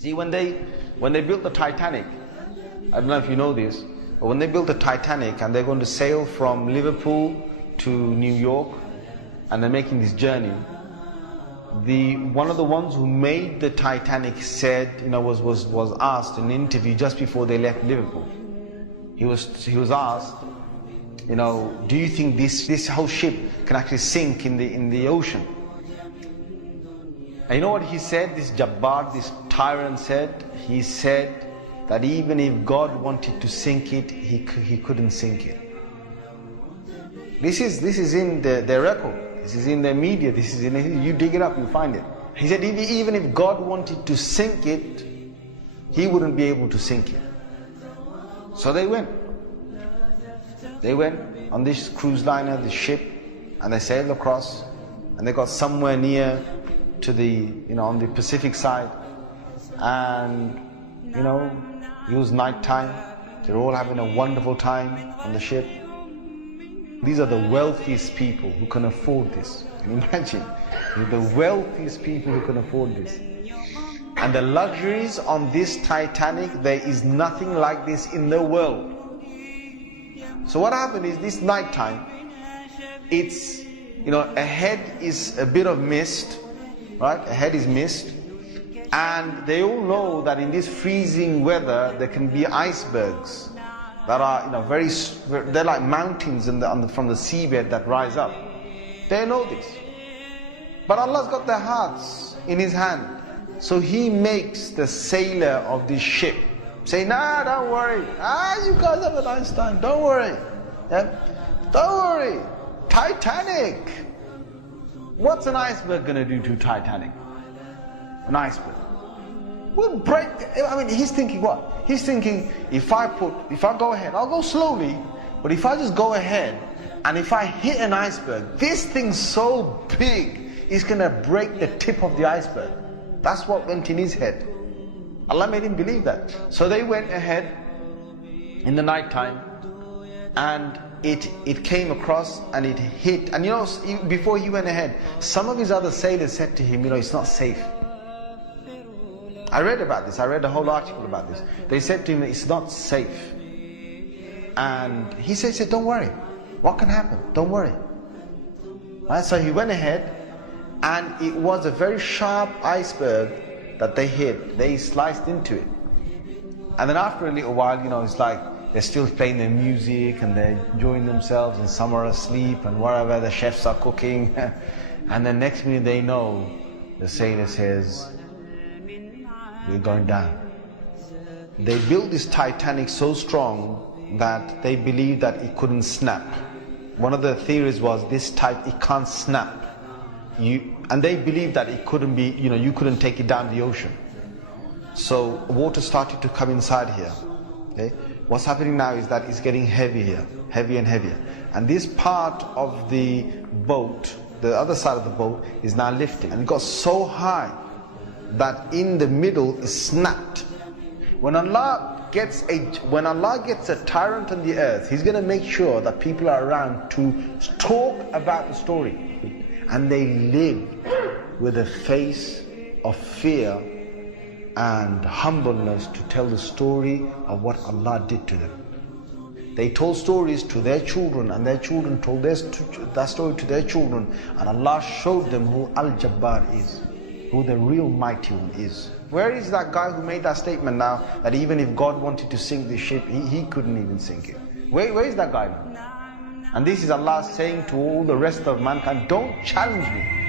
See, when they built the Titanic, I don't know if you know this, but when they built the Titanic and they're going to sail from Liverpool to New York, and they're making this journey, one of the ones who made the Titanic said, was asked in an interview just before they left Liverpool. He was asked, do you think this whole ship can actually sink in the ocean? And you know what he said? This Jabbar, this tyrant said. He said that even if God wanted to sink it, he couldn't sink it. This is in their record. This is in the media. This is you dig it up, you find it. He said even if God wanted to sink it, he wouldn't be able to sink it. So they went. They went on this cruise liner, this ship, and they sailed across, and they got somewhere near to on the Pacific side, and it was night time. They're all having a wonderful time on the ship. These are the wealthiest people who can afford this. Can you imagine? The wealthiest people who can afford this. And the luxuries on this Titanic, there is nothing like this in the world. So what happened is, this night time, it's, ahead is a bit of mist, right? Ahead is mist. And they all know that in this freezing weather, there can be icebergs that are, they're like mountains from the seabed that rise up. They know this. But Allah's got their hearts in His hand. So He makes the sailor of this ship say, nah, don't worry. You guys have a nice time. Don't worry. Yeah? Don't worry. Titanic. What's an iceberg going to do to Titanic? An iceberg will break. He's thinking what? He's thinking, if I go ahead, I'll go slowly, but if I just go ahead, and if I hit an iceberg, this thing's so big, it's going to break the tip of the iceberg. That's what went in his head. Allah made him believe that. So they went ahead in the night time, and it came across and it hit. And before he went ahead, some of his other sailors said to him, it's not safe. I read about this. I read a whole article about this. They said to him, it's not safe. And he said, don't worry. What can happen? Don't worry. Right? So he went ahead, and it was a very sharp iceberg that they hit. They sliced into it. And then after a little while, it's like they're still playing their music and they're enjoying themselves, and some are asleep and whatever, the chefs are cooking. And then next minute they know, the sailor says, we're going down. They built this Titanic so strong that they believed that it couldn't snap. One of the theories was this type, it can't snap. And they believed that it couldn't be, you couldn't take it down the ocean. So water started to come inside here. Okay? What's happening now is that it's getting heavier, heavier and heavier. And this part of the boat, the other side of the boat, is now lifting. And it got so high that in the middle is snapped. When Allah gets a tyrant on the earth, He's going to make sure that people are around to talk about the story. And they live with a face of fear and humbleness to tell the story of what Allah did to them. They told stories to their children, and their children told that story to their children, and Allah showed them who Al-Jabbar is, who the real mighty one is. Where is that guy who made that statement now, that even if God wanted to sink the ship, he couldn't even sink it? Where is that guy now? And this is Allah saying to all the rest of mankind, don't challenge me.